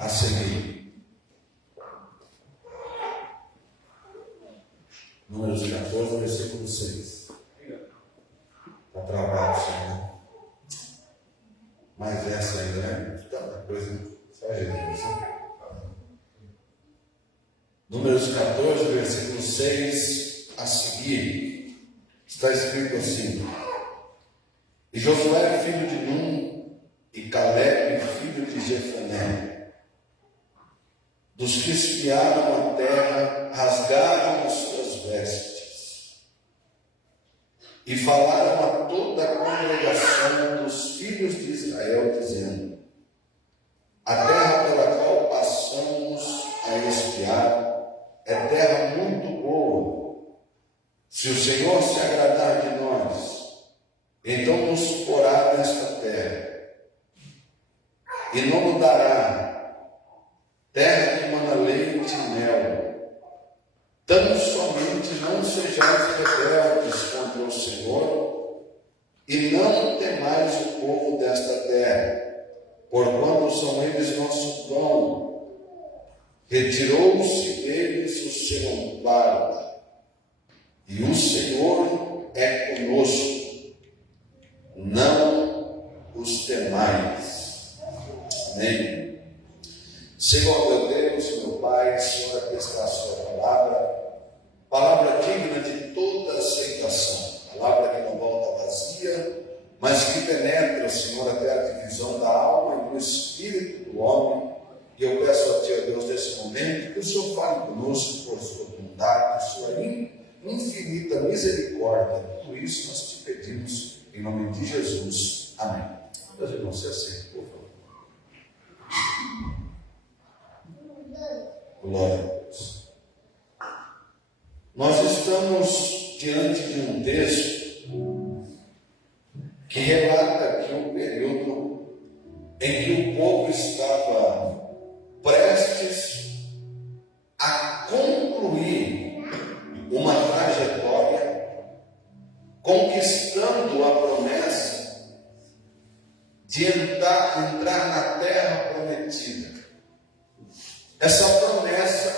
a seguir. Números 14, versículo 6. Está travado, Senhor. Mas essa ainda, né? Tanta coisa. Só Jesus. Números 14, versículo 6 a seguir. Está escrito assim: E Josué, filho de Num, e Caleb, filho de Jefoné, dos que espiaram a terra, rasgaram as suas vestes e falaram a toda a congregação dos filhos de Israel, dizendo: A terra pela qual passamos a espiar é terra muito boa. Se o Senhor se agradar de nós, então nos porá nesta terra e não nos dará terra que mana leite e mel. Tão somente não sejais rebeldes contra o Senhor e não temais o povo desta terra, porquanto são eles nosso pão. Retirou-se deles o seu amparo, e o Senhor é conosco. Não os temais. Amém. Senhor meu Deus, meu Pai, Senhor, aqui está a sua palavra digna de toda aceitação, palavra que não volta vazia, mas que penetra, Senhor, até a divisão da alma e do espírito do homem. E eu peço a Ti, ó Deus, nesse momento, que o Senhor fale conosco por sua bondade, sua infinita misericórdia. Tudo isso nós te pedimos em nome de Jesus. Amém. Meus irmãos, se aceitem, por favor. Glória a Deus. Nós estamos diante de um texto que relata aqui um período em que o povo estava prestes a concluir uma trajetória, conquistando a promessa de entrar na terra prometida. Essa promessa,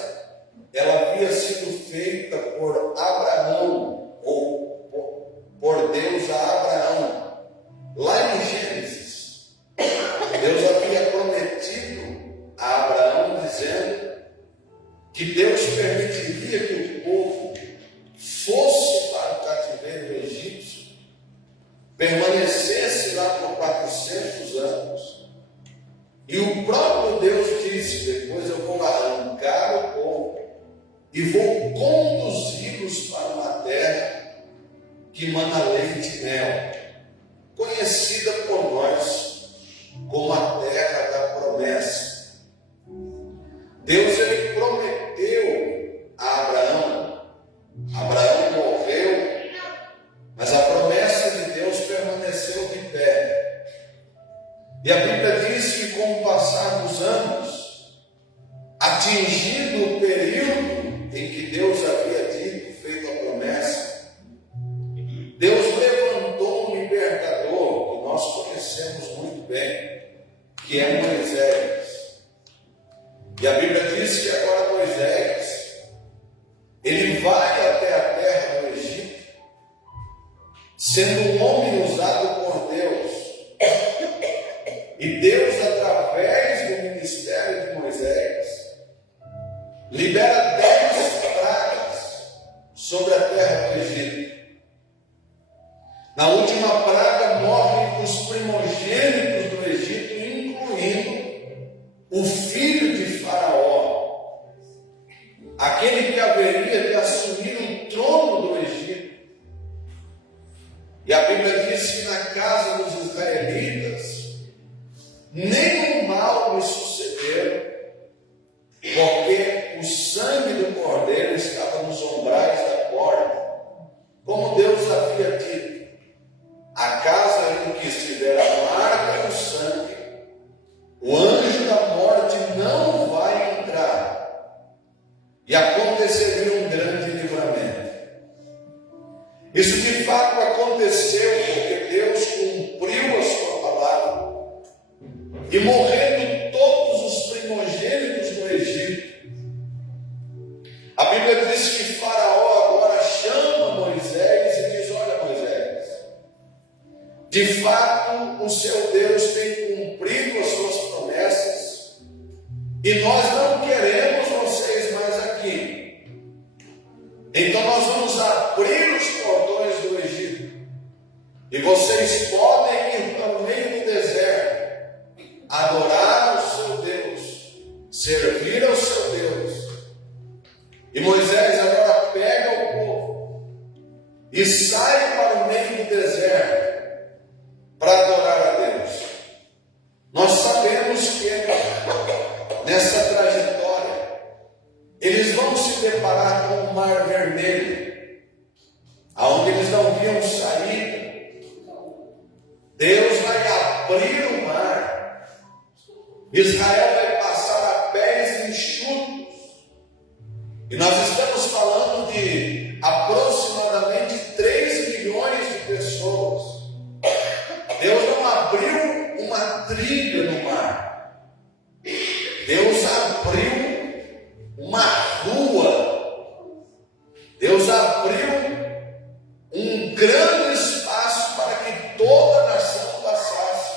ela havia sido feita por Abraão, ou por Deus a Abraão, lá em Gênesis. Deus havia prometido a Abraão, dizendo que Deus permitiria que o povo fosse para o cativeiro egípcio, permanecesse lá por 400 anos, e o próprio Deus disse: depois eu vou arrancar o povo e vou conduzi-los para uma terra que mana leite e mel, conhecida por nós como a terra da promessa. Deus, ele prometeu a Abraão. Abraão morreu, mas a promessa de Deus permaneceu de pé. E a Bíblia diz que com o passar dos anos, atingido o período em que Deus havia feito a promessa, Deus levantou um libertador que nós conhecemos muito bem, que é Moisés. E a Bíblia diz que agora Moisés, ele vai até a terra do Egito, sendo um homem usado por Deus. E Deus, através do ministério de Moisés, libera 10 pragas sobre a terra do Egito. Na última praga morrem os primogênitos do Egito, incluindo o filho de Faraó, aquele que haveria de assumir o trono do Egito. E a Bíblia diz que na casa dos israelitas nenhum mal lhe sucedeu, porque o sangue do cordeiro estava nos umbrais da porta, como Deus havia dito. A casa em que estiver a marca do sangue, o anjo da morte não vai entrar, e aconteceria um grande livramento. Isso de fato aconteceu, porque Deus cumpriu a sua palavra, e morrendo todos os primogênitos De fato, o seu Deus tem cumprido as suas promessas e nós não queremos vocês mais aqui. Então nós vamos abrir os portões do Egito e vocês podem ir para o meio do deserto, adorar o seu Deus, servir ao seu Deus. E Moisés agora pega o povo e sai para o meio do deserto para adorar a Deus. Nós sabemos que nessa trajetória eles vão se deparar com o Mar Vermelho, aonde eles não viam saída. Deus vai abrir o mar. Israel vai passar a pés enxutos. E nós estamos falando de aproximadamente 3 milhões de pessoas. Deus não abriu uma trilha no mar. Deus abriu uma rua. Deus abriu um grande espaço para que toda a nação passasse.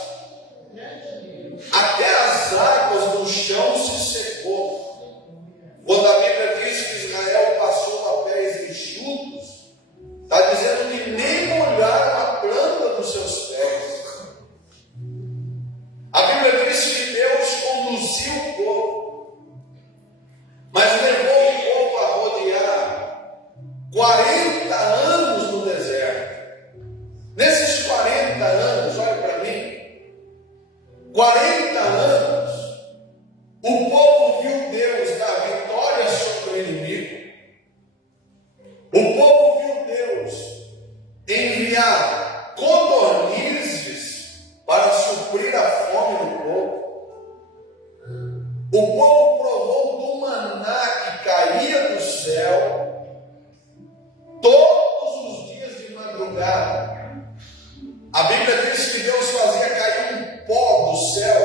Até as águas do chão se secou. Quando a Bíblia diz que Israel passou a pés enxutos, está dizendo que nem molharam a planta dos seus pés. A Bíblia diz que Deus conduziu o povo, mas levou o povo a rodear 40 anos no deserto. Nesses 40 anos, olha para mim, 40 anos, o povo viu Deus dar vitória sobre o inimigo. O povo viu Deus enviar codornizes para suprir a fome do povo. O povo provou do maná que caía do céu todos os dias de madrugada. A Bíblia diz que Deus fazia cair um pó do céu,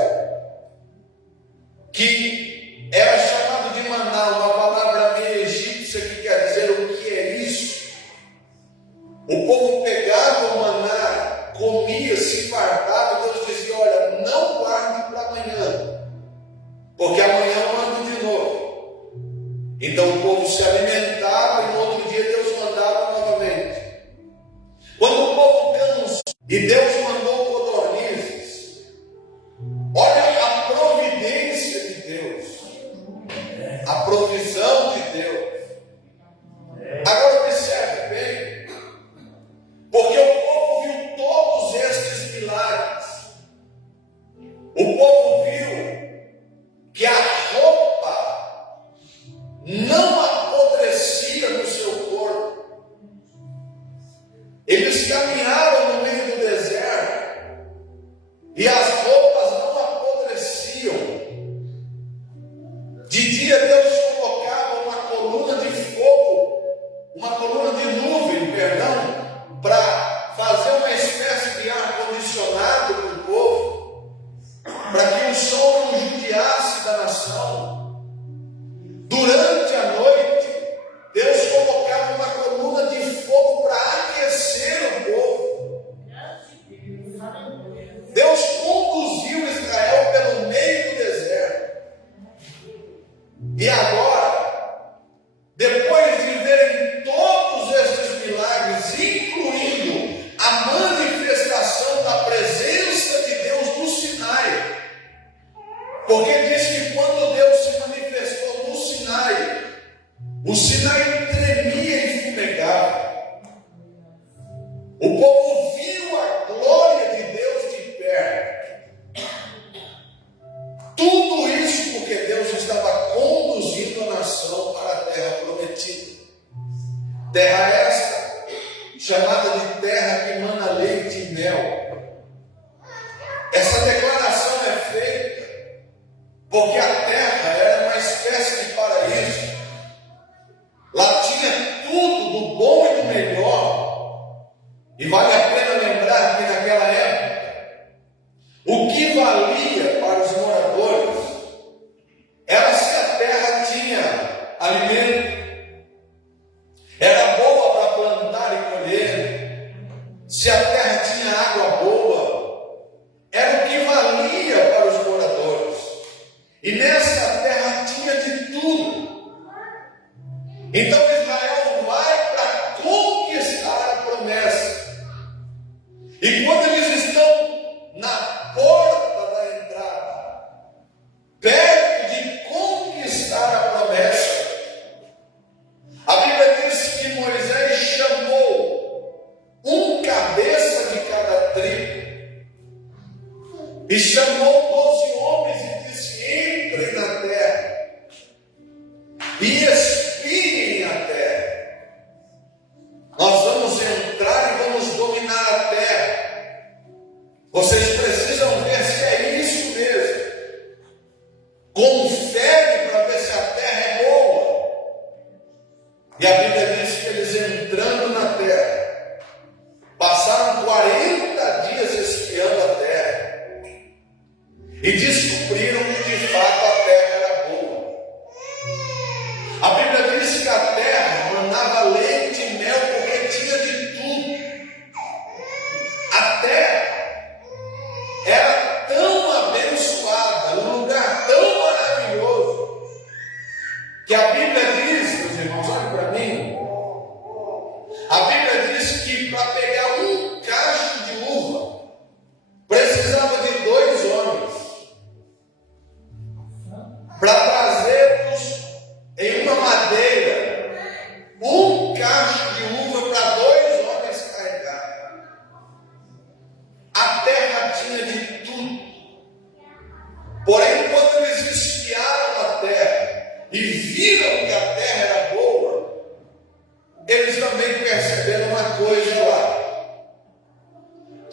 que era chamado de maná, uma palavra meio egípcia que quer dizer o que é isso. O povo pegava o maná, comia, se fartava, e Deus dizia: olha, não guarde para amanhã, porque amanhã eu mando de novo. Então o povo se alimentava e no outro dia Deus mandava novamente. Quando o povo cansa e Deus mandou codornizes, olha a providência de Deus, a provisão de Deus. Agora observe bem, porque o povo viu todos estes milagres. O povo viu que a roupa não apodrecia no seu corpo. Eles caminharam no meio do deserto e as roupas não apodreciam. De dia Deus colocava uma coluna de fogo, uma coluna de nuvem, perdão, para fazer uma espécie de ar-condicionado para o povo, para que o sol não judiasse da nação. Durante a noite, Deus colocava uma coluna de fogo para aquecer o povo. Deus conduziu Israel pelo meio do deserto. E agora, depois de verem todos estes milagres, incluindo a manifestação da presença de Deus no Sinai, porque diz que quando Deus se manifestou no Sinai, o Sinai tremia e fumegava. O povo viu a glória de Deus de perto. Tudo isso porque Deus estava conduzindo a nação para a terra prometida. Terra esta, chamada de terra que mana leite e mel. Essa declaração é feita porque a terra era uma espécie de paraíso. Lá tinha tudo do bom e do melhor. E vale a pena lembrar que naquela época, o que valia para os moradores era se a terra tinha alimento, era boa E chamou 12 homens e disse: entrem na terra e espiem a terra. Nós vamos entrar e vamos dominar a terra. Vocês precisam ver se é isso mesmo. Confere para ver se a terra é boa. E a Bíblia diz que eles entrando na terra, passaram 40 dias espiando a terra e descobriram que de fato a terra era boa. A Bíblia diz que a terra manava leite e mel porque tinha de tudo. A terra era tão abençoada, um lugar tão maravilhoso, que a Bíblia diz, meus irmãos, olhem para mim, a Bíblia diz que para pegar um cacho de uva, precisava de 2 homens, para trazermos em uma madeira um cacho de uva para 2 homens carregar. A terra tinha de tudo. Porém, quando eles espiaram a terra e viram que a terra era boa, eles também perceberam uma coisa lá: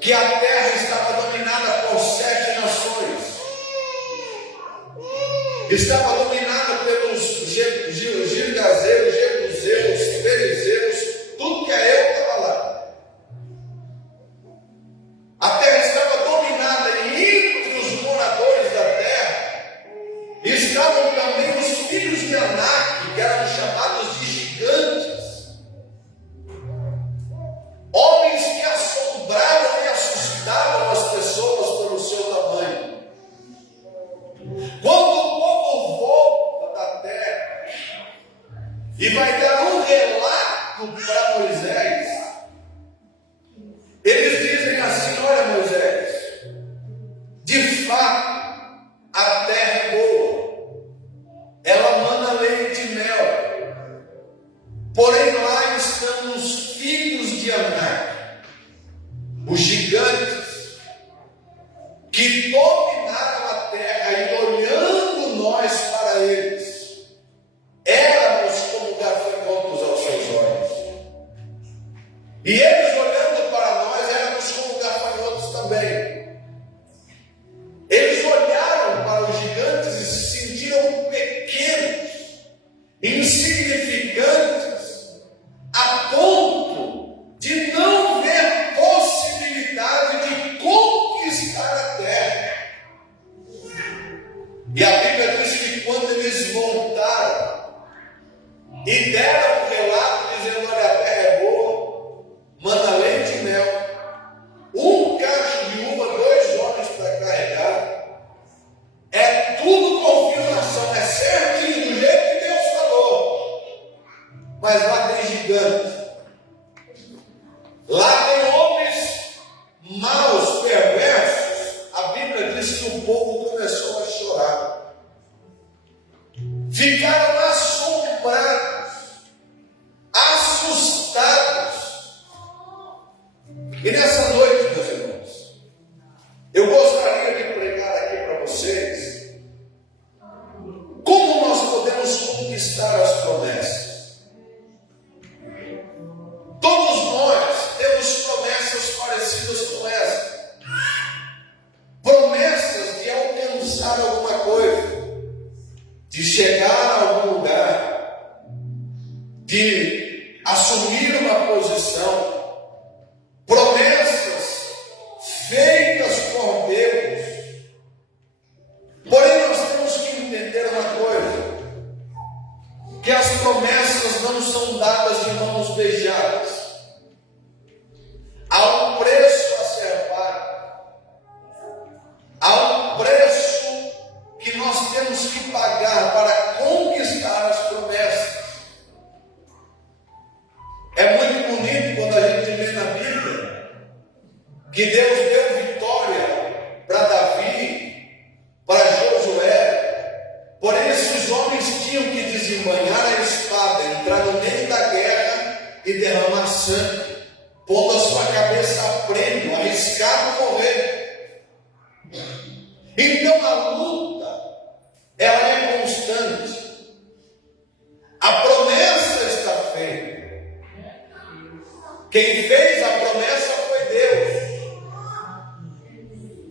que a terra estava dominada por 7 nações. Estava dominada pelos girgazeiros, jebuseus, fariseus, tudo que é eu estava lá. A terra estava dominada e entre os moradores da terra estavam também os filhos de Anak, que eram chamados de gigantes. Homens que assombravam e assustavam as pessoas pelo seu tamanho. Quando o povo volta da terra e vai dar um relato para Moisés, eles dizem assim: olha, Moisés, de fato a terra é boa, ela mana leite e mel, porém lá estão os filhos de Anak, os gigantes, que dominaram a terra, e olhando nós para eles, éramos como gafanhotos aos seus olhos. E eles olhando para nós, éramos como gafanhotos também. Eles olharam para os gigantes e se sentiram pequenos, insignificantes, a ponto de não ver possibilidade de conquistar a terra. E a Bíblia diz que quando eles voltaram e deram um relato dizendo: olha, a terra é boa, mana leite e mel, um cacho de uva, 2 homens para carregar, é tudo confirmação, é certinho, do jeito que Deus falou. Mas lá tem gigantes, lá tem homens maus, perversos. A Bíblia diz que o povo começou a chorar, ficaram assombrados, assustados. E nessa noite, meus irmãos, eu gostaria de pregar aqui para vocês como nós podemos conquistar as promessas. Todos nós temos promessas parecidas com essa, promessas de alcançar alguma coisa, de chegar a algum lugar, de assumir uma posição, promessas feitas por Deus. Porém, nós temos que entender uma coisa: que as promessas não são dadas de mãos beijadas. Há um preço a ser pago, há um preço que nós temos que pagar para Então a luta, ela é constante. A promessa está feita. Quem fez a promessa foi Deus.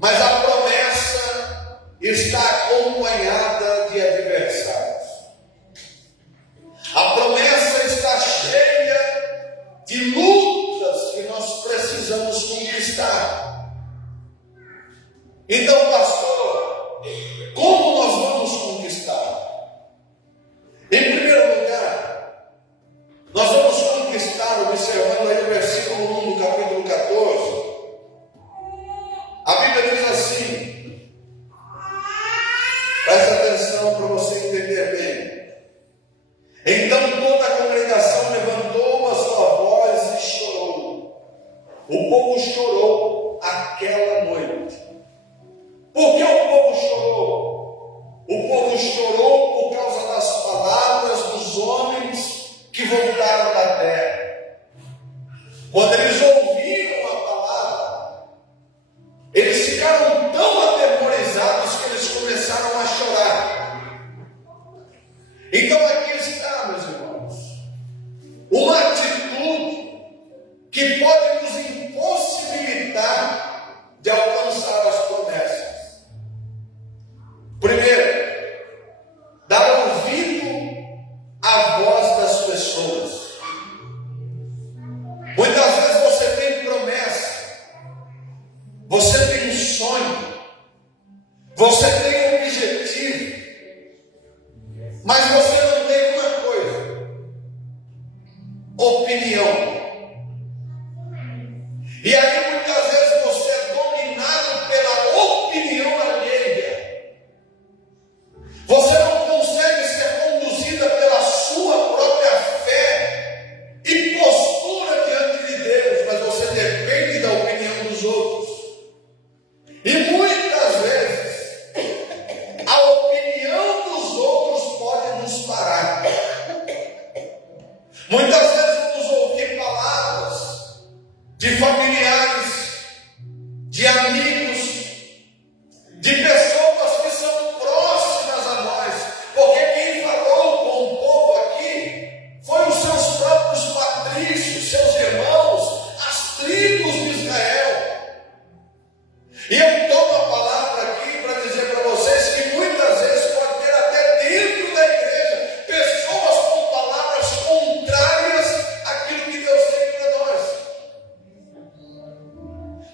Mas a promessa está acompanhada de adversários. A promessa está cheia de lutas que nós precisamos conquistar. Então, pastor, como nós vamos conquistar? Em primeiro lugar, nós vamos conquistar, observando aí o versículo 1 do capítulo 14. A Bíblia diz assim, presta atenção para você entender bem. Então toda a congregação levantou a sua voz e chorou. O povo chorou aquela noite. Por que o povo chorou? O povo chorou por causa das palavras dos homens que voltaram da terra. Quando eles ouviram a palavra, eles ficaram tão atemorizados que eles começaram a chorar. Então aqui está, meus irmãos, uma atitude que pode nos impossibilitar de alcançar as promessas. Primeiro, dar ouvido à voz das pessoas. Muitas vezes você tem promessa, você tem um sonho, você tem um objetivo, mas você não tem uma coisa: opinião. E aí muitas vezes você é dominado pela opinião alheia. Você não consegue ser conduzida pela sua própria fé e postura diante de Deus, mas você depende da opinião dos outros. E muitas vezes a opinião dos outros pode nos parar. Muitas vezes vamos ouvir palavras de familiares, de amigos, de pessoas que são próximas a nós, porque quem falou com o povo aqui foi os seus próprios patrícios, seus irmãos, as tribos de Israel. E eu tomo a palavra aqui para dizer para vocês que muitas vezes pode ter até dentro da igreja pessoas com palavras contrárias àquilo que Deus tem para nós.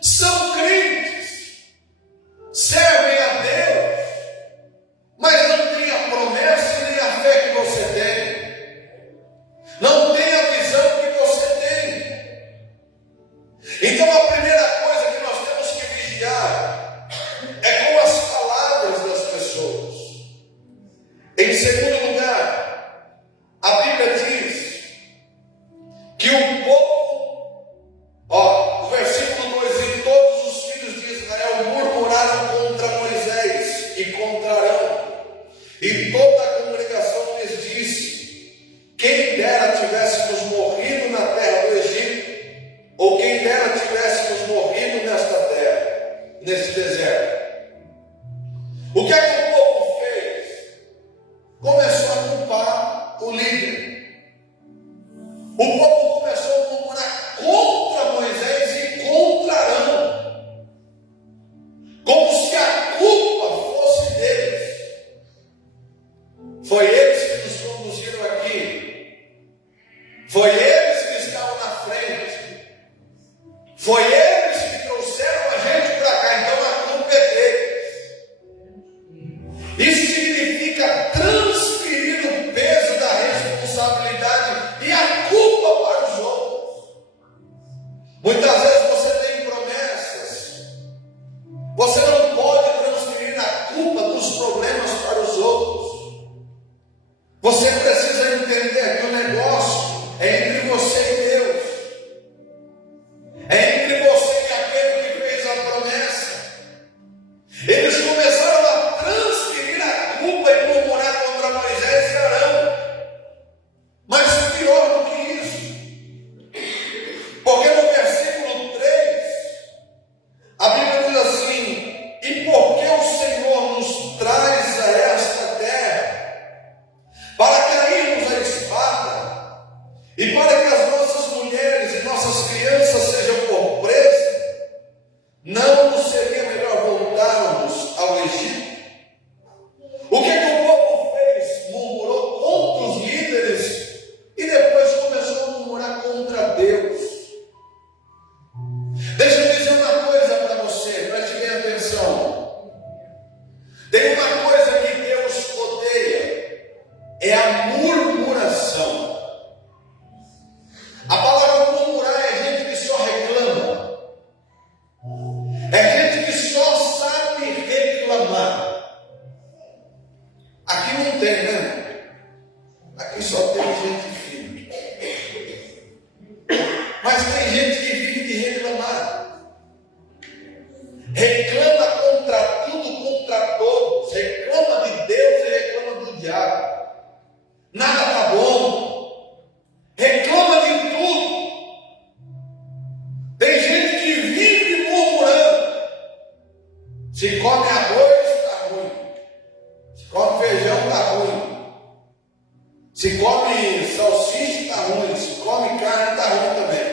São crentes, servem a Deus, mas não tem a promessa nem a fé que você tem. Não tem a visão que você tem. Então a primeira coisa que nós temos que vigiar é com as palavras das pessoas. Em segundo lugar, a Bíblia diz que o povo, o versículo 2: e todos os filhos de Israel murmuraram contra Moisés e contra Arão, e toda a congregação lhes disse: quem dera tivéssemos morrido na terra do Egito, ou quem dera tivéssemos morrido nesta terra, nesse deserto. O que é que o povo fez? Começou a culpar o líder. O povo começou a murmurar contra Moisés e contra Arão, como se a culpa fosse deles. Foi eles que nos conduziram aqui, foi eles que estavam na frente, foi eles que trouxeram a gente para cá, então a culpa é deles. Isso significa transferir o peso da responsabilidade e a culpa para os outros. Muitas vezes você tem promessas, você não pode transferir a culpa dos problemas para os outros. Você precisa entender que o negócio é entre você e Deus. É entre você e aquele que fez a promessa. Eles começaram a transferir a culpa e murmurar contra Moisés e Arão. Mas pior do que isso, porque no versículo 3, a Bíblia diz assim: e porque o Senhor Se come arroz, está ruim. Se come feijão, está ruim. Se come salsicha, está ruim. Se come carne, está ruim também.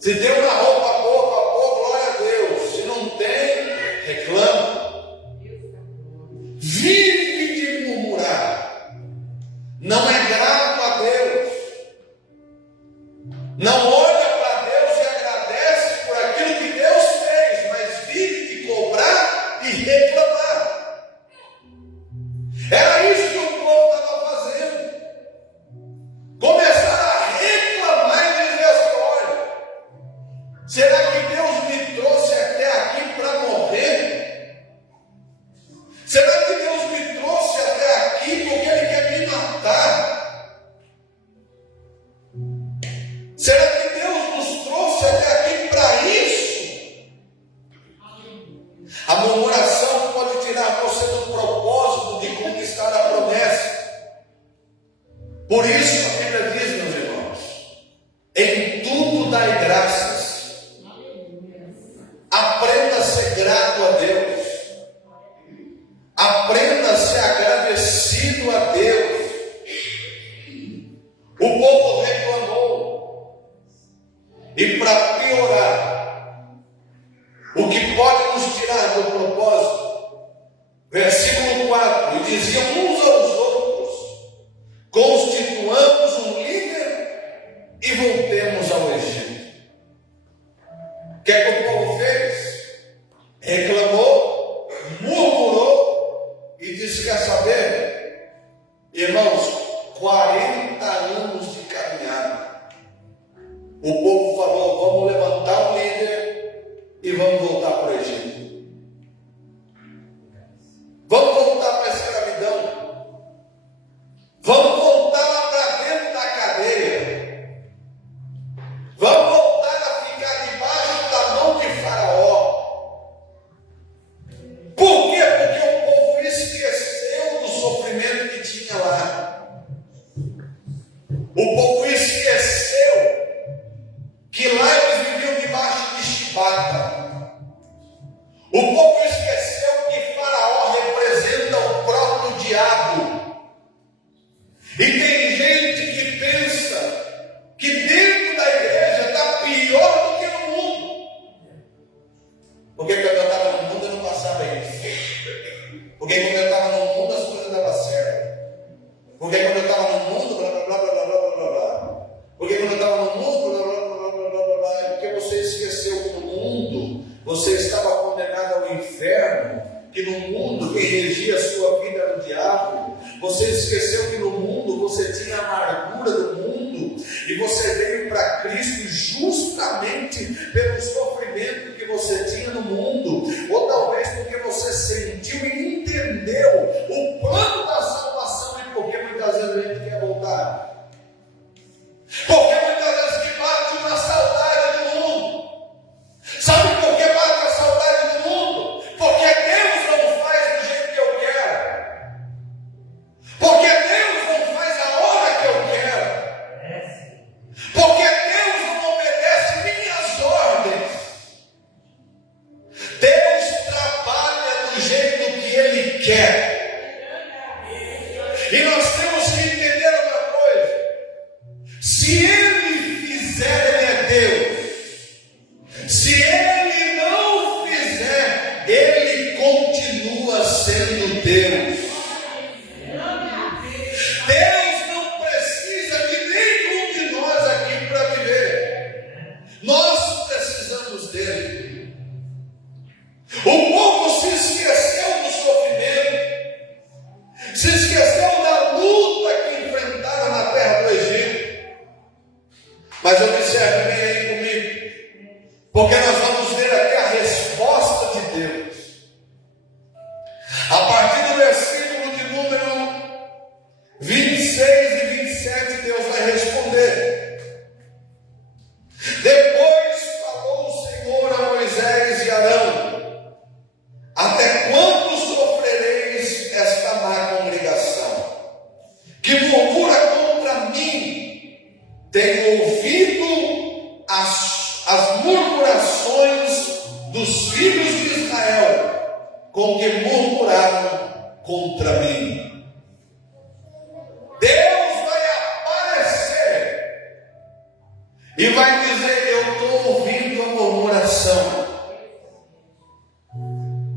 Se tem uma roupa boa, glória a Deus. Se não tem, reclama. Vive de murmurar. Não é grato a Deus. Não olha para Deus e agradece por aquilo que Deus fez, mas vive de cobrar e reclamar. Era isso que o povo estava fazendo. Começaram a reclamar e dizer assim: olha, será que Deus me trouxe até aqui para morrer? Será que Deus me trouxe até aqui porque Ele quer me matar? Será que Deus nos trouxe até aqui para isso? A murmuração pode tirar você do propósito de conquistar a promessa. Por isso a Bíblia diz, meus irmãos, em tudo dai graças. Aprenda a ser grato a Deus. Aprenda a ser agradecido a Deus. O povo reclamou. E para piorar, o que pode nos tirar do propósito, versículo 4, e diziam uns aos outros: constituamos um líder e voltemos ao Egito. O que é que o povo fez? Reclamou, murmurou e disse: quer saber, irmãos, 40 anos de caminhada. O povo falou: vamos levantar um líder e vamos voltar para o Egito. Vamos voltar para a escravidão. Vamos voltar para dentro da cadeia. Vamos voltar a ficar debaixo da mão de Faraó. Por quê? Porque o povo esqueceu do sofrimento que tinha lá. O povo esqueceu que lá eles viviam debaixo de chibata. O povo esqueceu que Faraó representa o próprio diabo. E tem gente que pensa que dentro da igreja está pior do que no mundo. Porque quando eu estava no mundo eu não passava isso. Porque quando eu estava no mundo as coisas davam certo. Porque quando eu estava no mundo, blá blá blá blá blá blá blá. Porque quando eu estava no mundo, blá blá blá. É porque você esqueceu que no mundo você estava condenado ao inferno, que no mundo quem regia a sua vida era o diabo. Você esqueceu que no mundo você tinha a amargura do mundo e você veio para Cristo justamente pelo sofrimento que você tinha no mundo, ou talvez porque você sentiu e entendeu o plano da salvação e porque muitas vezes a gente quer voltar. Porque muitas vezes que bate uma saudade do mundo. Sabe por que bate a saudade do mundo? Porque Deus não faz do jeito que eu quero. Porque Deus não faz a hora que eu quero. Porque Deus não obedece minhas ordens. Deus trabalha do jeito que Ele quer. E nós temos que entender uma coisa. Se Ele fizer, Ele é Deus. Se Ele não fizer, Ele continua sendo Deus. Deus não precisa de nenhum de nós aqui para viver. Nós precisamos dele. O povo se esqueceu do sofrimento. Se esqueceu da luta que enfrentaram na terra do Egito. Mas observe bem aí comigo, porque nós vamos ver aqui a resposta de Deus. A partir do versículo de número 26 e 27, Deus vai responder. Depois falou o Senhor a Moisés e Arão: com que murmuraram contra mim. Deus vai aparecer e vai dizer: eu estou ouvindo a murmuração.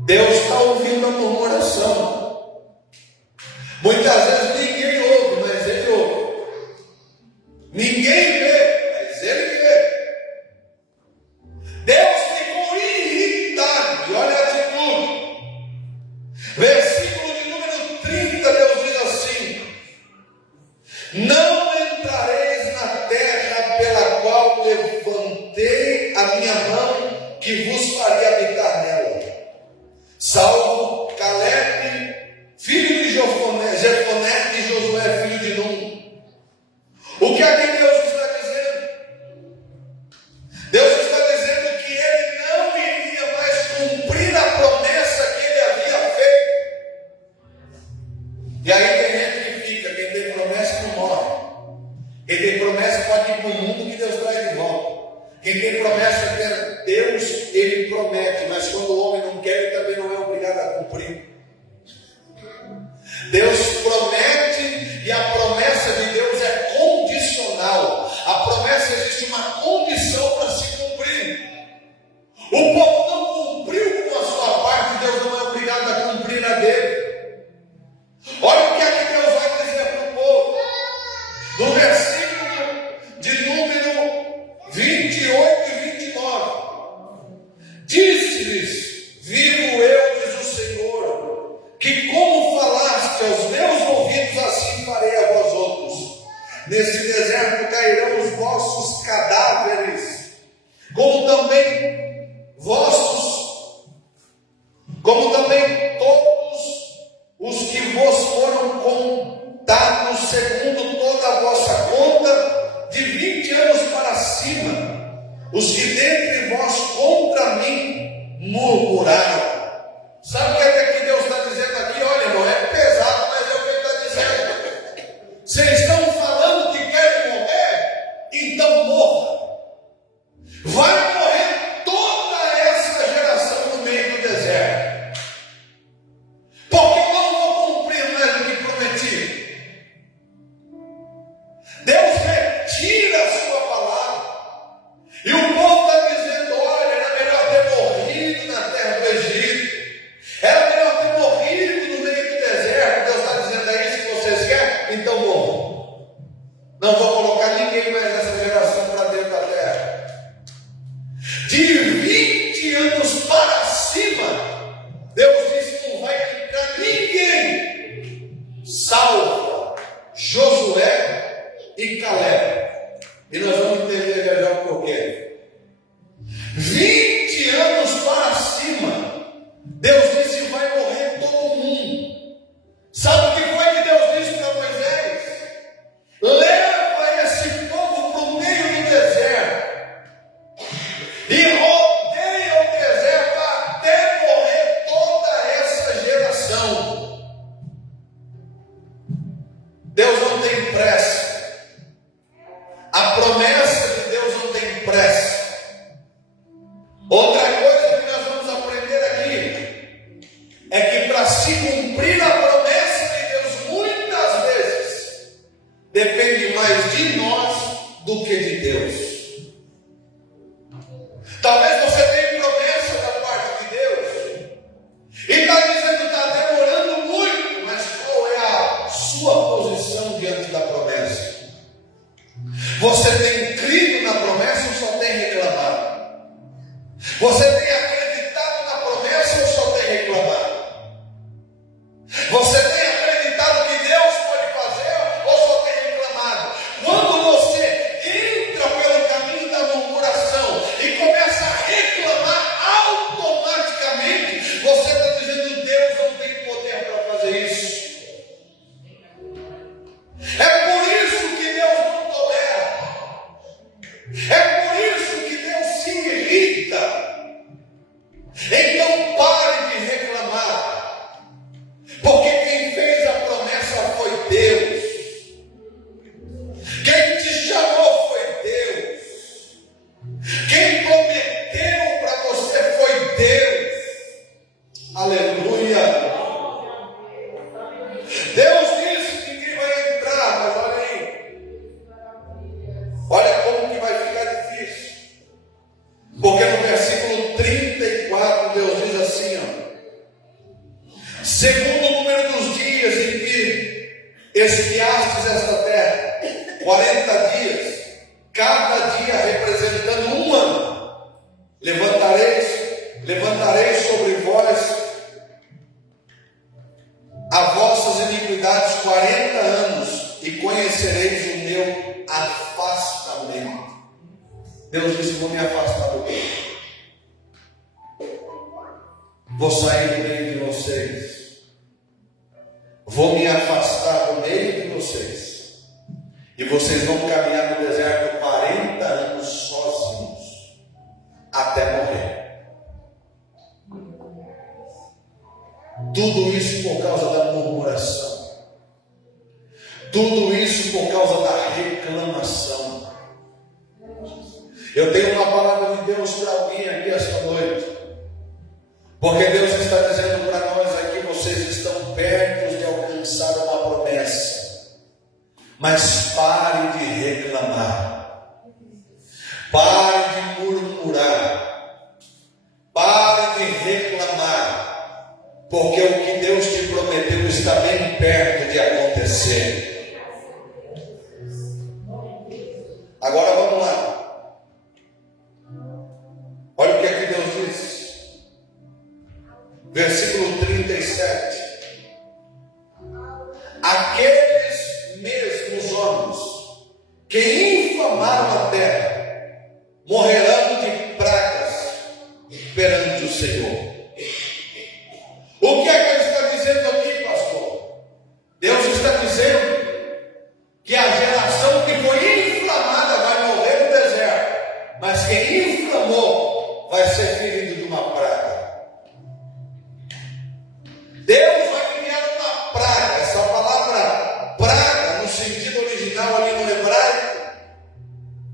Deus está ouvindo a murmuração. Muitas vezes ninguém ouve, mas Ele ouve. Ninguém vê, mas Ele vê. Deus ficou irritado, e olha a atitude. Versículo de número 30, Deus diz assim: não entrareis na terra pela qual levantei a minha mão, que vos faria habitar nela, salvo Caleb, filho de Jefoné, e Josué, filho de Num. O que aqui Deus está dizendo? Deus está dizendo que Ele não iria mais cumprir a promessa que Ele havia feito. E aí tem gente que fica: quem tem promessa não morre. Quem tem promessa pode ir para o mundo que Deus traz de volta. Quem tem promessa é Deus, Ele promete, mas quando o homem não quer, Ele também não é obrigado a cumprir. Deus promete, e a promessa de Deus é condicional. A promessa, existe uma condição para se cumprir. O povo não cumpriu com a sua parte, Deus não é obrigado a cumprir a dele. Olha o que é que Deus vai dizer para o povo. No versículo de número 28 e 29. Disse-lhes: vivo eu, diz o Senhor, que como falaste aos meus ouvidos, assim farei a vós outros. Nesse deserto cairão os vossos cadáveres, como também todos os que vos foram contados segundo toda a vossa conta, de 20 anos para cima, os que dentre vós contra mim murmuraram. Sabe o que é que Deus está dizendo aqui? Olha, irmão, é pesado, mas é o que Ele está dizendo. Vocês estão falando que querem morrer? Então morra. Vai morrer toda essa geração no meio do deserto. Porque eu não vou cumprir mais o que prometi. Deus retira a sua palavra. E o povo está dizendo: olha, era melhor ter morrido na terra do Egito. Era melhor ter morrido no meio do deserto. Deus está dizendo: é isso que vocês querem? Então morram. Não vou colocar ninguém mais nessa geração para dentro da terra. De 20 anos para cima, Deus disse que não vai ficar ninguém, salvo Josué e Caleb. E nós vamos entender já já o porquê. 20 anos para cima, Deus disse que vai morrer todo mundo. Sabe o que foi que Deus disse para Moisés? Leva esse povo para o meio do deserto e rodeia o deserto até morrer toda essa geração. Deus não tem pressa. A promessa de Deus não tem pressa. Outra coisa que nós vamos aprender aqui é que para se cumprir a promessa de Deus, muitas vezes depende mais de nós do que de Deus. Talvez você tenha promessa da parte de Deus e está dizendo que está demorando muito, mas qual é a sua posição diante da promessa? Você tem crido na promessa ou só tem reclamado? Você tem acreditado na promessa ou só tem reclamado? Você tem acreditado que Deus pode fazer ou só tem reclamado? Quando você entra pelo caminho da murmuração e começa a reclamar, automaticamente você está dizendo: Deus não tem poder para fazer isso. É por isso que Deus não tolera. Aleluia. Deus disse que ninguém vai entrar, mas olha aí. Olha como que vai ficar difícil. Porque no versículo 34 Deus diz assim, ó: segundo o número dos dias em que espiastes esta terra, 40 dias, cada dia representando um ano, levantarei sobre vós a vossas iniquidades 40 anos, e conhecereis o meu afastamento. Deus disse: vou me afastar do povo, vou sair do meio de vocês, vou me afastar do meio de vocês, e vocês vão caminhar no deserto 40 anos sozinhos, até morrer. Tudo isso por causa da murmuração, tudo isso por causa da reclamação. Eu tenho uma palavra de Deus para alguém aqui esta noite, porque Deus está dizendo para nós aqui: vocês estão perto de alcançar uma promessa, mas pare de reclamar, pare de murmurar, pare de reclamar, porque o que Deus te prometeu está bem perto de acontecer. Agora vamos lá. Olha o que aqui Deus diz. Versículo 37. Aqueles mesmos homens que infamaram a terra morrerão de pragas perante o Senhor. O que é que ele está dizendo aqui, pastor? Deus está dizendo que a geração que foi inflamada vai morrer no deserto, mas quem inflamou vai ser ferido de uma praga. Deus vai criar uma praga. Essa palavra praga, no sentido original ali no hebraico,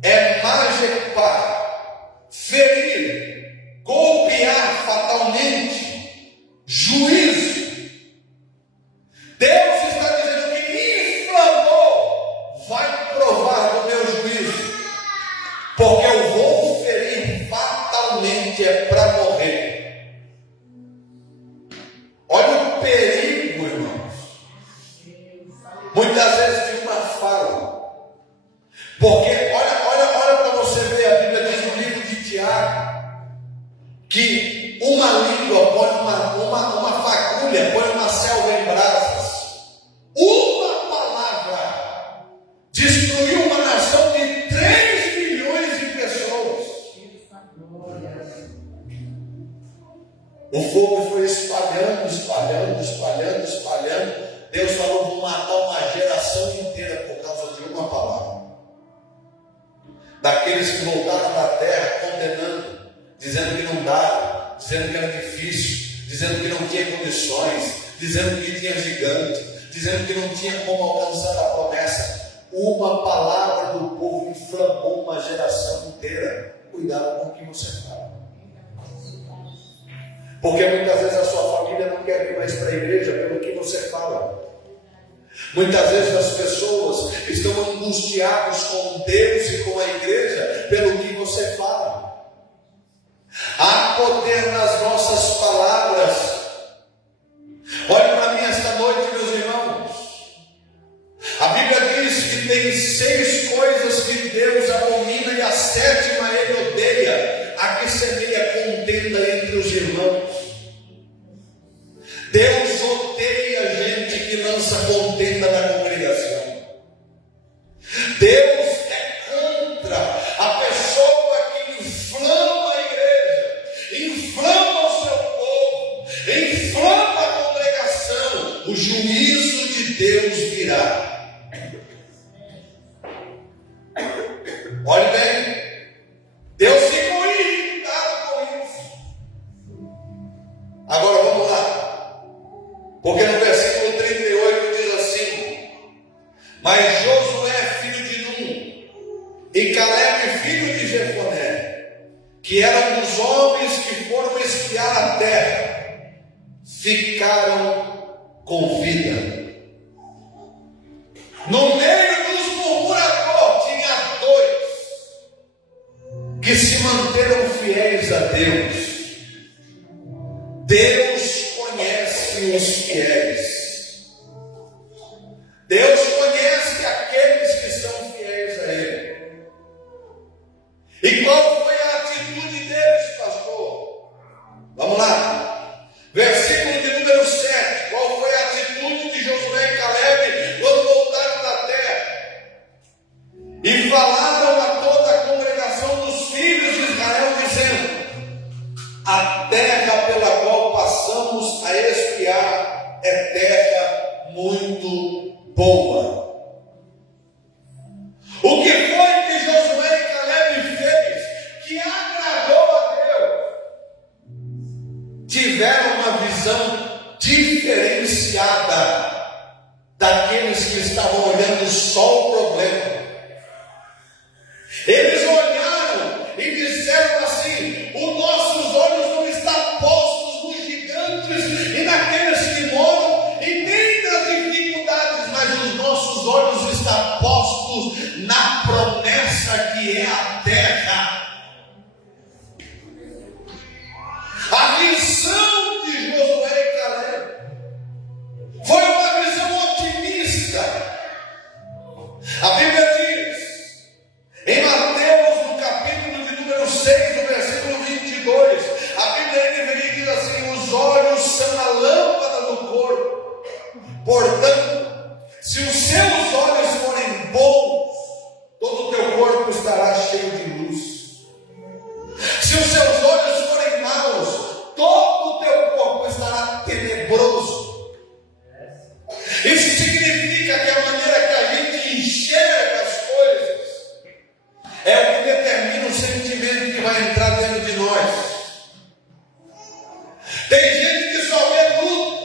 é magepá, ferir, golpear fatalmente, juízo. Deus está dizendo que me inflamou, vai provar do meu juízo, porque eu vou ferir fatalmente, é para morrer. Olha o perigo, irmãos, muitas vezes de uma fala, porque olha para você ver, a Bíblia diz no livro de Tiago que uma língua põe uma fagulha, põe uma selva em brasas. Uma palavra destruiu uma nação de 3 milhões de pessoas. O fogo foi espalhando. Deus falou: vou matar uma geração inteira por causa de uma palavra. Daqueles que voltaram da terra condenando, dizendo que não dava, dizendo que era difícil, dizendo que não tinha condições, dizendo que tinha gigante, dizendo que não tinha como alcançar a promessa. Uma palavra do povo inflamou uma geração inteira. Cuidado com o que você fala, porque muitas vezes a sua família não quer vir mais para a igreja pelo que você fala. Muitas vezes as pessoas estão angustiadas com Deus e com a igreja pelo que você fala. Há poder nas nossas palavras. Olhe para mim esta noite, meus irmãos. A Bíblia diz que tem 6 coisas que Deus abomina, e a 7ª ele odeia: a que semeia contenda entre os irmãos. Deus odeia gente que lança contenda na congregação. Deus é contra a pessoa que inflama a igreja, inflama o seu povo, inflama a congregação. O juízo de Deus virá. Olhe bem, Deus ficou irritado com isso. Agora vamos lá. Porque no versículo 38 diz assim: mas Josué, filho de Num, e Caleb, filho de Jefoné, que eram dos homens que foram espiar a terra, ficaram com vida. No meio dos murmuradores tinha dois que se manteram fiéis a Deus. Deus conhece os fiéis. Deus conhece aqueles que são fiéis a Ele. E qual foi a atitude deles, pastor? Vamos lá. Versículo de número 7. Qual foi a atitude de Josué e Caleb quando voltaram da terra? E falaram a toda a congregação dos filhos de Israel, dizendo: a terra pela qual passamos a espiar é terra muito boa. O que foi que Josué e Caleb fez que agradou a Deus? Tiveram uma visão diferenciada daqueles que estavam olhando só o problema. Eles olharam e disseram assim: os nossos olhos não estão postos nos gigantes e naqueles que moram e nem nas dificuldades, mas os nossos olhos estão postos na promessa que é a terra. A visão de Josué e Caleb foi uma visão otimista. A Bíblia diz em Mateus, no capítulo de número 6, no versículo 22, a Bíblia NVI diz assim: os olhos são a lâmpada do corpo. Portanto, se os seus olhos forem bons, todo o teu corpo estará cheio de luz. Se os seus olhos forem maus, todo o teu corpo estará tenebroso. Isso significa que a maneira que a gente enxerga as coisas é o que determina o sentimento que vai entrar dentro de nós. Tem gente que só vê luta,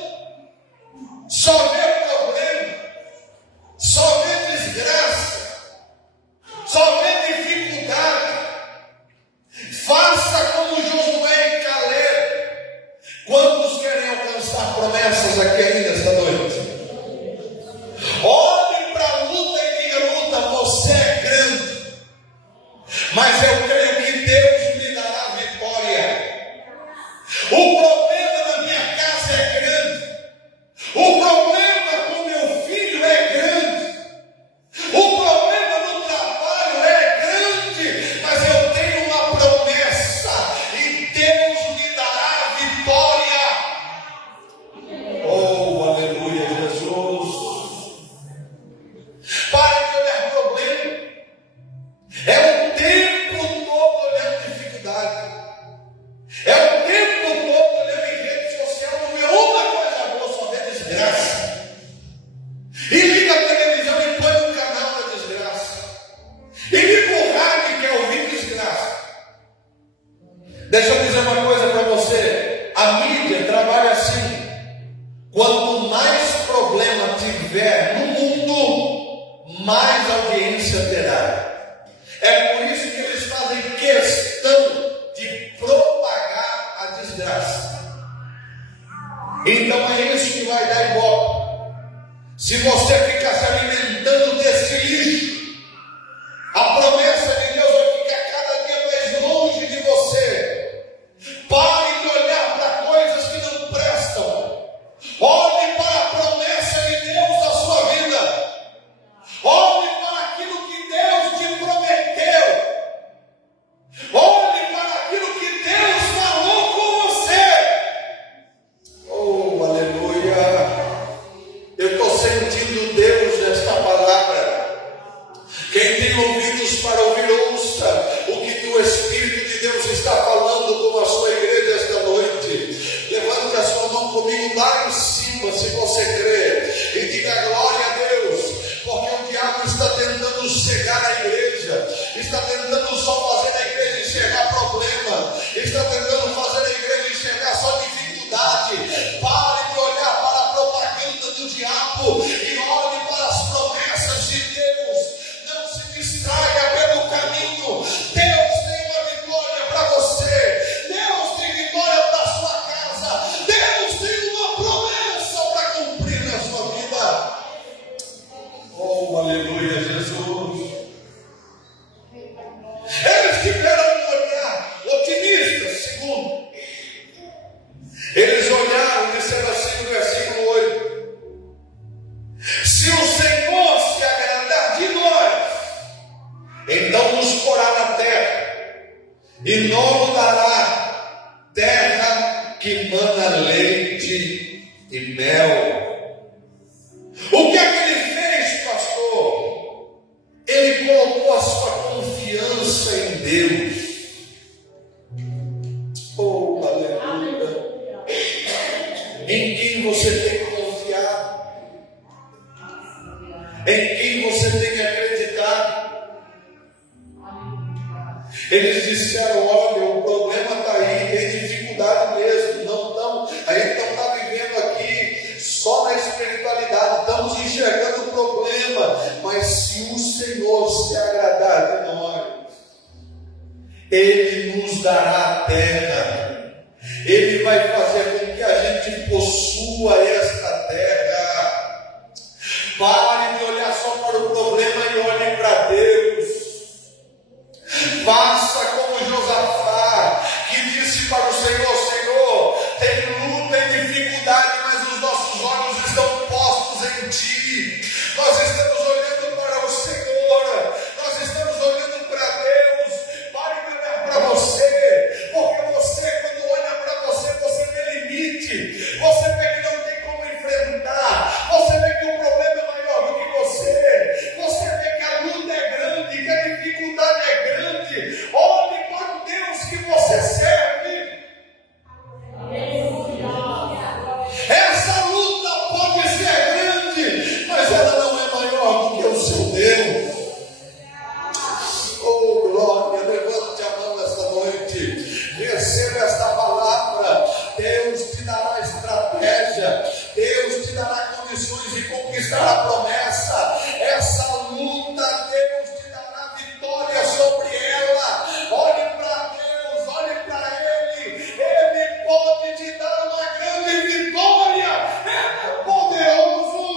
só vê problema, só vê desgraça, só vê dificuldade. Faça como Josué e Caleb. Quantos querem alcançar promessas aqui ainda esta noite? Olhe para a luta e diga: luta, você é grande, mas eu creio que Deus me dará vitória. O problema na minha casa é grande, o problema com meu filho é grande, o problema no trabalho é grande, mas eu tenho uma promessa e Deus me dará vitória. Oh, aleluia, Jesus. Pare de olhar problema. É o tempo todo olhando dificuldade. É o tempo todo olhando em rede social, não vê uma coisa boa, só vê desgraça. E liga a televisão e põe um canal da desgraça. E liga o rádio e quer ouvir desgraça. Deixa eu dizer uma coisa para você. A mídia trabalha assim. Quanto mais problema tiver no mundo, mais audiência terá. É por isso que eles fazem questão de propagar a desgraça. Então é isso que vai dar ibope. Se você ficar se alimentando desse lixo, a promessa de Deus vai ficar cada dia mais longe de você. Pare de olhar para coisas que não prestam. Olhe para a promessa de Deus na sua vida. Olhe para aquilo que Deus te prometeu. Olhe para aquilo que Deus falou com você. Oh, aleluia. Eu estou sentindo Deus nesta palavra. Quem tem ouvidos para ouvir, ouça o que o Espírito de Deus está falando com a sua igreja esta noite. Levante a sua mão comigo lá em cima, se você crê, e diga glória a Deus. Porque o diabo está tentando cegar a igreja, está tentando só fazer a igreja enxergar problema, está tentando fazer a igreja enxergar só dificuldade. Pare de olhar para a propaganda do diabo e olhe para as promessas de Deus. Não se distraia pelo caminho. Deus tem uma vitória para você. Deus tem vitória para a sua casa. Deus tem uma e mel. O que é que ele fez, pastor? Ele colocou a sua confiança em Deus. Oh, aleluia! Em quem você tem confiado? Em quem você tem acreditado? Eles disseram: olha, o problema está aí, tem dificuldade mesmo, a gente não está vivendo aqui só na espiritualidade, estamos enxergando o problema, mas se o Senhor se agradar de nós, Ele nos dará a terra, Ele vai fazer com que a gente possua esta terra. Pare de olhar só para o problema e olhe para Deus. Faça como Josafá, que disse para o Senhor: Senhor, tem luta e dificuldade, mas os nossos olhos estão postos em Ti. Nós estamos olhando para o Senhor, nós estamos olhando para Deus. Pare de olhar para você, porque você, quando olha para você, você vê limite, você vê que não tem como enfrentar, você vê que o problema é maior do que você vê que a luta é grande, que a dificuldade é grande. Olhe para o Deus que você serve. Essa luta pode ser grande, mas ela não é maior do que o seu Deus. Oh, glória! Levante a mão esta noite, receba esta palavra. Deus te dará estratégia, Deus te dará condições de conquistar a promessa. Essa luta, Deus te dará vitória sobre ela. Olhe para Deus, olhe para Ele, Ele pode te dar uma grande vitória. Ele é poderoso.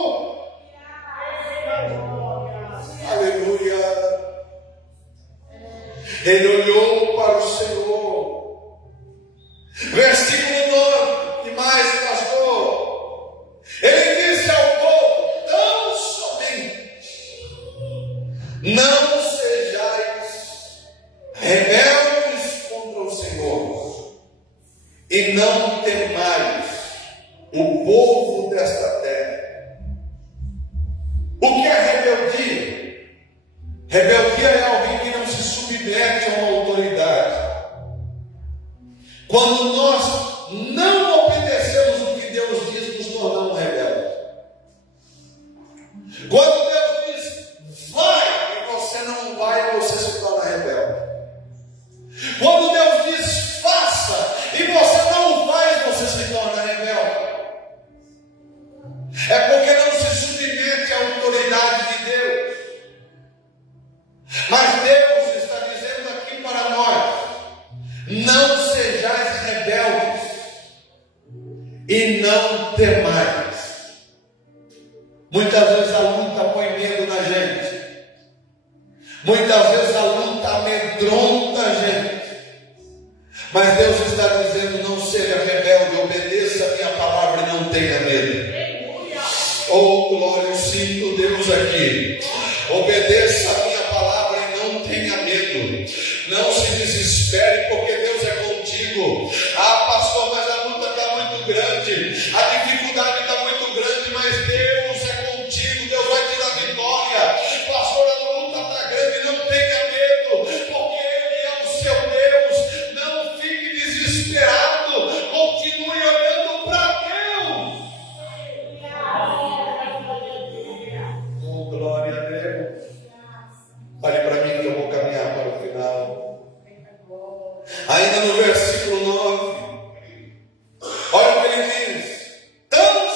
Aleluia. Ele olhou para o Senhor. Versículo 9, e mais, pastor. Ele disse ao povo: tão somente não sejais rebeldes contra o Senhor, e não temais o povo desta terra. O que é rebeldia? Rebeldia é alguém que não se submete a uma autoridade. Quando nós não obedecemos o que Deus diz, nos tornamos rebeldes. Quando Deus diz vai e você não vai, você se torna rebelde. Quando Deus diz faça e você não faz, você se torna rebelde. É porque não se submete à autoridade de Deus. Mas Deus está dizendo aqui para nós: não sejais rebeldes e não temais. Muitas vezes a luta põe medo na gente. Muitas vezes a luta amedronta a gente. Mas Deus está dizendo: não seja rebelde, obedeça a minha palavra e não tenha medo. Oh, glória, eu sinto Deus aqui. Obedeça a minha palavra e não tenha medo. Não se desespere, porque Deus é contigo. Ah, pastor, mas a luta está muito grande, a dificuldade está muito grande, mas Deus é contigo, Deus vai te dar vitória. Pastor, a luta está grande, não tenha medo, porque Ele é o seu Deus. Não fique desesperado, continue olhando para Deus. Oh, glória a Deus. Olhe para mim que eu vou caminhar para o final. Ainda no versículo 9, olha o que ele diz: tão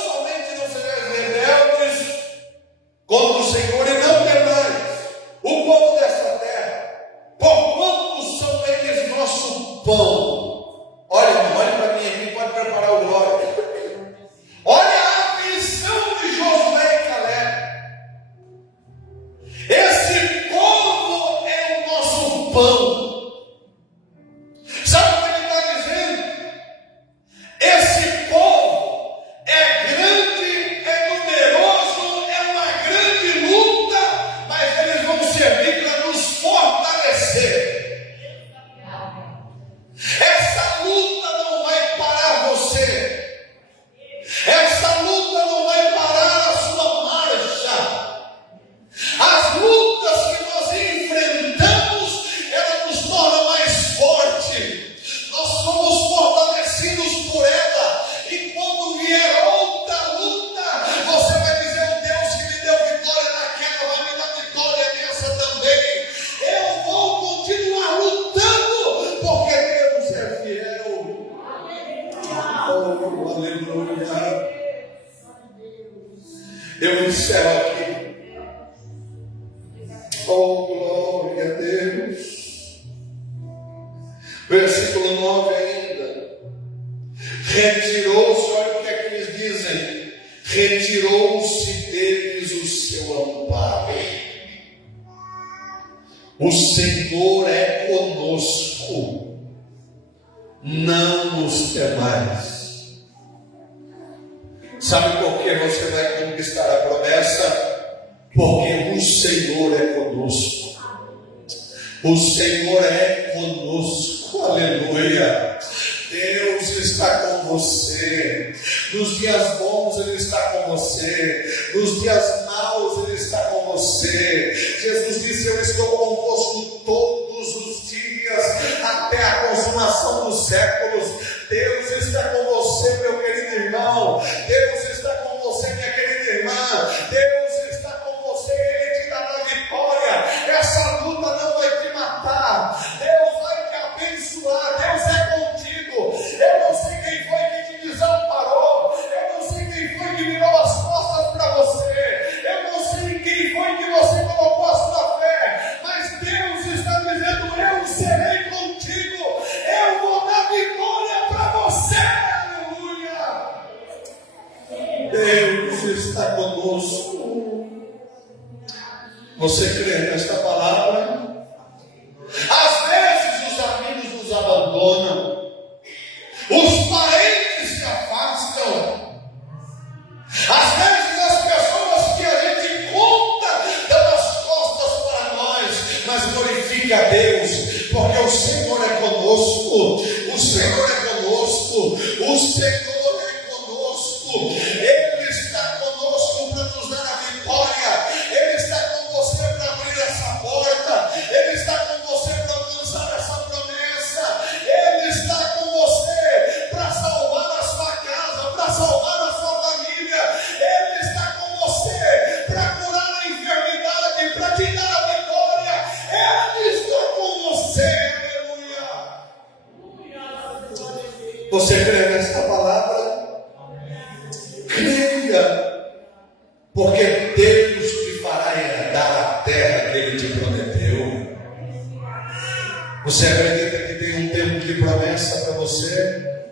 Eu encerro aqui. Oh, glória a Deus. Versículo 9 ainda. Retirou-se, olha o que é que eles dizem. Retirou-se deles o seu amparo. O Senhor é conosco. Não nos temais. Sabe por que você vai conquistar a promessa? Porque o Senhor é conosco. O Senhor é conosco. Aleluia. Deus está com você. Nos dias bons Ele está com você. Nos dias maus Ele está com você. Jesus disse: eu estou convosco todos os dias, até a consumação dos séculos. Deus está com você, meu querido irmão. Deus está com você, minha querida irmã. Deus está com você, Ele te dará vitória. Essa luta não vai te matar. Deus vai te abençoar. Deus é contigo. Eu não sei quem foi que te desamparou. Eu não sei quem foi que virou as costas para você. Eu não sei quem foi que você colocou a sua fé. Mas Deus está dizendo: eu serei contigo. Eu vou dar vitória para você. Aleluia. Deus está conosco. Você crê nesta palavra? Às vezes os amigos nos abandonam, os parentes se afastam, às vezes as pessoas que a gente conta dão as costas para nós, mas glorifique a Deus, porque o Senhor é conosco. O Senhor é conosco. O Senhor é conosco. Ele está conosco para nos dar a vitória. Ele está com você para abrir essa porta. Ele está com você para alcançar essa promessa. Ele está com você para salvar a sua casa, para salvar a sua família. Ele está com você para curar a enfermidade, para te dar a vitória. Ele está com você. Aleluia. Você crê nesta palavra? Creia, porque Deus te fará herdar a terra que Ele te prometeu. Você acredita que tem um tempo de promessa para você?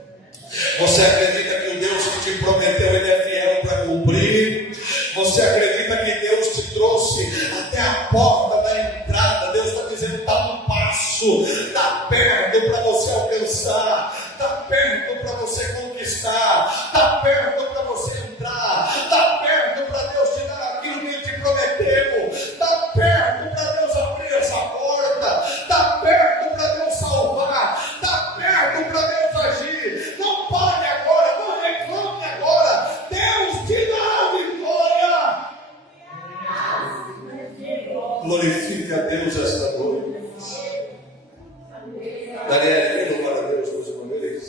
Você acredita que o Deus que te prometeu, Ele é fiel para cumprir? Você acredita que Deus te trouxe até a porta da entrada? Deus está dizendo: dá um passo, está perto para você alcançar, está perto para você conquistar, está perto para você entrar, está perto para Deus te dar aquilo que Ele te prometeu, está perto para Deus abrir essa porta, está perto para Deus salvar, está perto para Deus agir. Não pare agora, não reclame agora. Deus te dá a vitória. Glorifique a Deus esta noite. Daria louvar a Deus mais uma vez.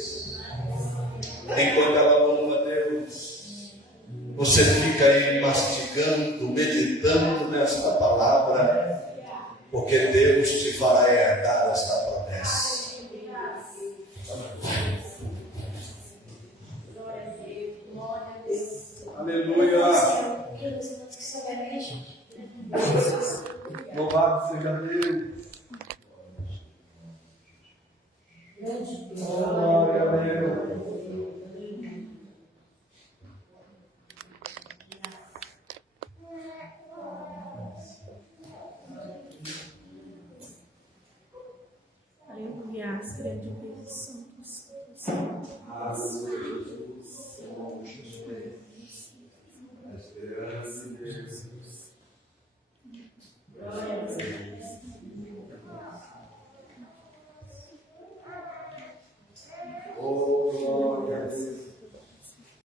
Enquanto ela louva a Deus, você fica aí mastigando, meditando nesta palavra, porque Deus te fará herdar esta promessa. Aleluia. Louvado seja Deus. Glória a Deus. Aleluia, grande Deus.